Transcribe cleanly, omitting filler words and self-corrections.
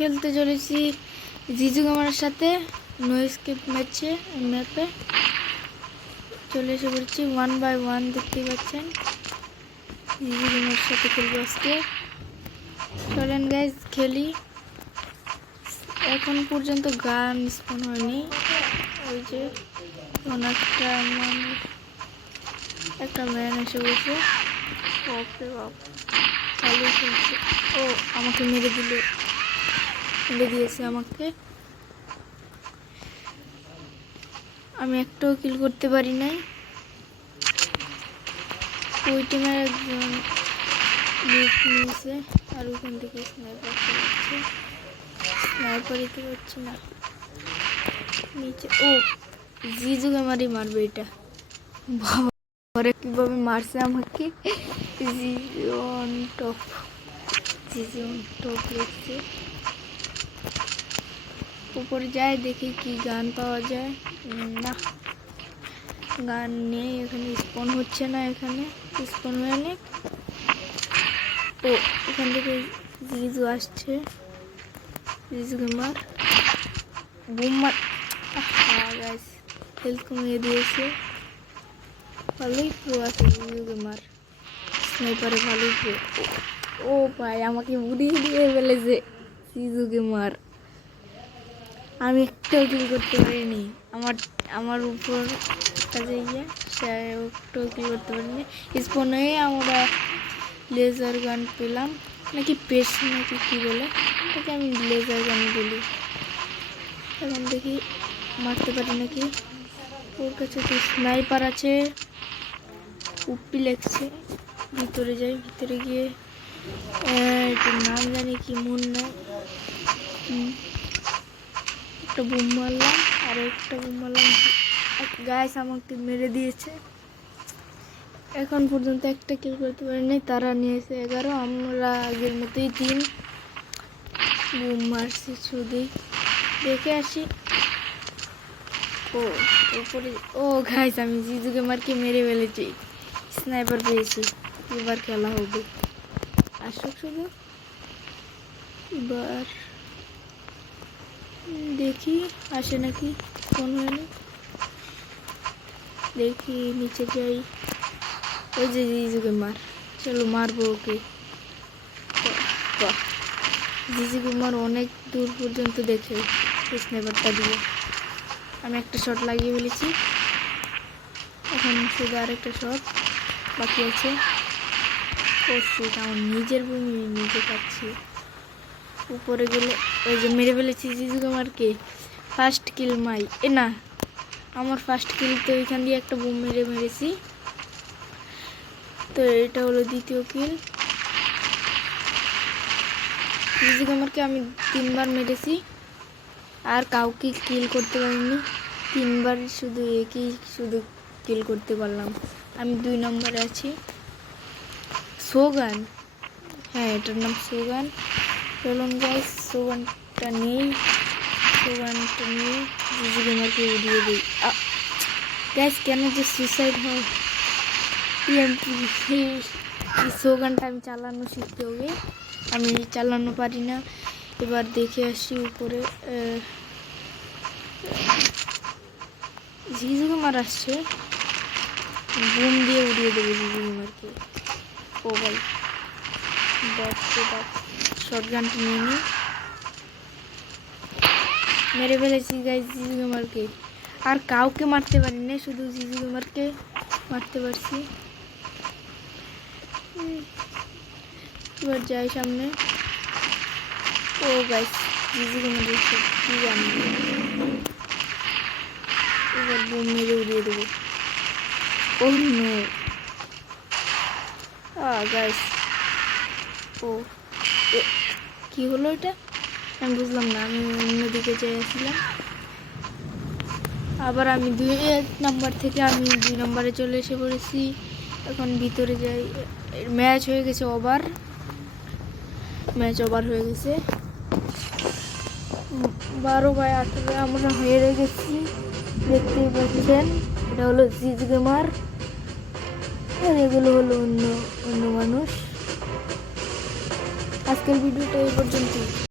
খেলতে চলেছি জিজু গেমারের সাথে নো এসকেপ ম্যাপে চলে এসে পড়েছি 1v1 দেখতেই পাচ্ছেন। জিজু গেমারের সাথে খেলবো আজকে। চলেন গাইজ খেলি। এখন পর্যন্ত গান স্পন হয়নি। ওই যে একটা ম্যান এসে বলছে ওকে বাপ ভালোই খেলছে। ও আমাকে মেরে দিয়েছে আমাকে। আমি একটাও কিল করতে পারি নাই। ওই টিমের একজন লিফট নিয়েছে আর ওইখান থেকে স্নাইপার চালাচ্ছে। স্নাইপার দিতে পারছি না নিচে। ও জিজু গেমারই মারবে এটা। বাবা কিভাবে মারছে আমাকে। জিজু অন টপ লিখছে। উপরে যায় দেখি কি গান পাওয়া যায়। না গান নেই এখানে, স্পন হচ্ছে না। এখানে স্পন হয়নি। ও এখান থেকে জিজু আসছে। জিজু গেমার বুম মার। গাইস হেলথ কমিয়ে দিয়েছে। ভালোই প্রো আছে জিজু গেমার। স্নাইপারে ভালোই প্রো। ও ভাই আমাকে উড়িয়ে দিয়ে ফেলেছে জিজু গেমার। আমি একটাও কিল করতে পারিনি। আমার উপর কাছে গিয়ে সে একটাও কিল করতে পারিনি। স্পন হয়ে আমরা লেজার গান পেলাম নাকি পেয়েছি নাকি কী বলে তাকে আমি লেজার গান বলি। এখন দেখি মারতে পারি নাকি। ওর কাছে তো স্নাইপার আছে। উপি লেগছে। ভিতরে যাই, ভিতরে গিয়ে এটার নাম জানি কি মনে নাই। একটা বুম মারলাম আর একটা বুম মারলাম। গাইস আমাকে মেরে দিয়েছে। এখন পর্যন্ত একটা কিল করতে পারিনি। তারা নিয়েছে 11। আমরা আগের মতোই 3 বুম মারছি। শুধু দেখে আসি। ও উপরে। ও গাইস আমি জিজু গেমারকে মেরে ফেলেছি। স্নাইপার পেয়েছি। এবার খেলা হবে। আসুক শুধু এবার দেখি আসে নাকি। ফোন হয়নি। দেখি নিচে যাই। ওই যে জিজু গেমার। চলো মারবো ওকে। জিজু গেমার অনেক দূর পর্যন্ত দেখে স্নাইপারটা দিয়ে। আমি একটা শট লাগিয়ে ফেলেছি। এখন শুধু আরেকটা শট বাকি আছে। সেটা আমার নিজের ভূমি নিজে পাচ্ছি। উপরে গেলে ওই যে মেরে ফেলেছি জিজু গেমারকে। ফার্স্ট কিল মাই না আমার ফার্স্ট কিল তো ওইখান দিয়ে একটা বুম মেরেছি। তো এটা হলো দ্বিতীয় কিল। জিজু গেমারকে আমি 3বার মেরেছি আর কাউকে কিল করতে পারিনি। 3বার শুধু শুধু কিল করতে পারলাম। আমি 2 নম্বরে আছি। সোগান, হ্যাঁ এটার নাম সোগান। চলুন গাইস সোগানটা নেই। জিজু গেমারকে উড়িয়ে দিই। গাইস কেন যে সুইসাইড হয়। এই সোগানটা আমি চালানো শিখতে হবে। আমি চালানো পারি না। এবার দেখে আসি উপরে। জিজু গেমার আসছে। বুম দিয়ে উড়িয়ে দেবে জিজু গেমারকে। ও ভাই শর্ট গানটা নিয়ে নিই। মেরে ফেলেছি গাইস জিজু গেমারকে। আর কাউকে মারতে পারি না, শুধু জিজু গেমারকে মারতে পারছি। এবার যাই সামনে। ও গাইস জিজু গেমার কি জানি। এবার বুম মেরে উড়িয়ে দেবো। ও নো গাইস। ও কি হলো এটা আমি বুঝলাম না। আমি অন্যদিকে চেয়েছিলাম। আবার আমি 1 নাম্বার থেকে আমি 2 নম্বরে চলে এসে পড়েছি। এখন ভিতরে যাই। ম্যাচ হয়ে গেছে ওভার। হয়ে গেছে 12/18 আমরা হেরে গেছি। দেখতেই পাচ্ছেন এটা হলো জিজু গেমার আর এগুলো হলো অন্য মানুষ। আজকের ভিডিওটা এই পর্যন্তই।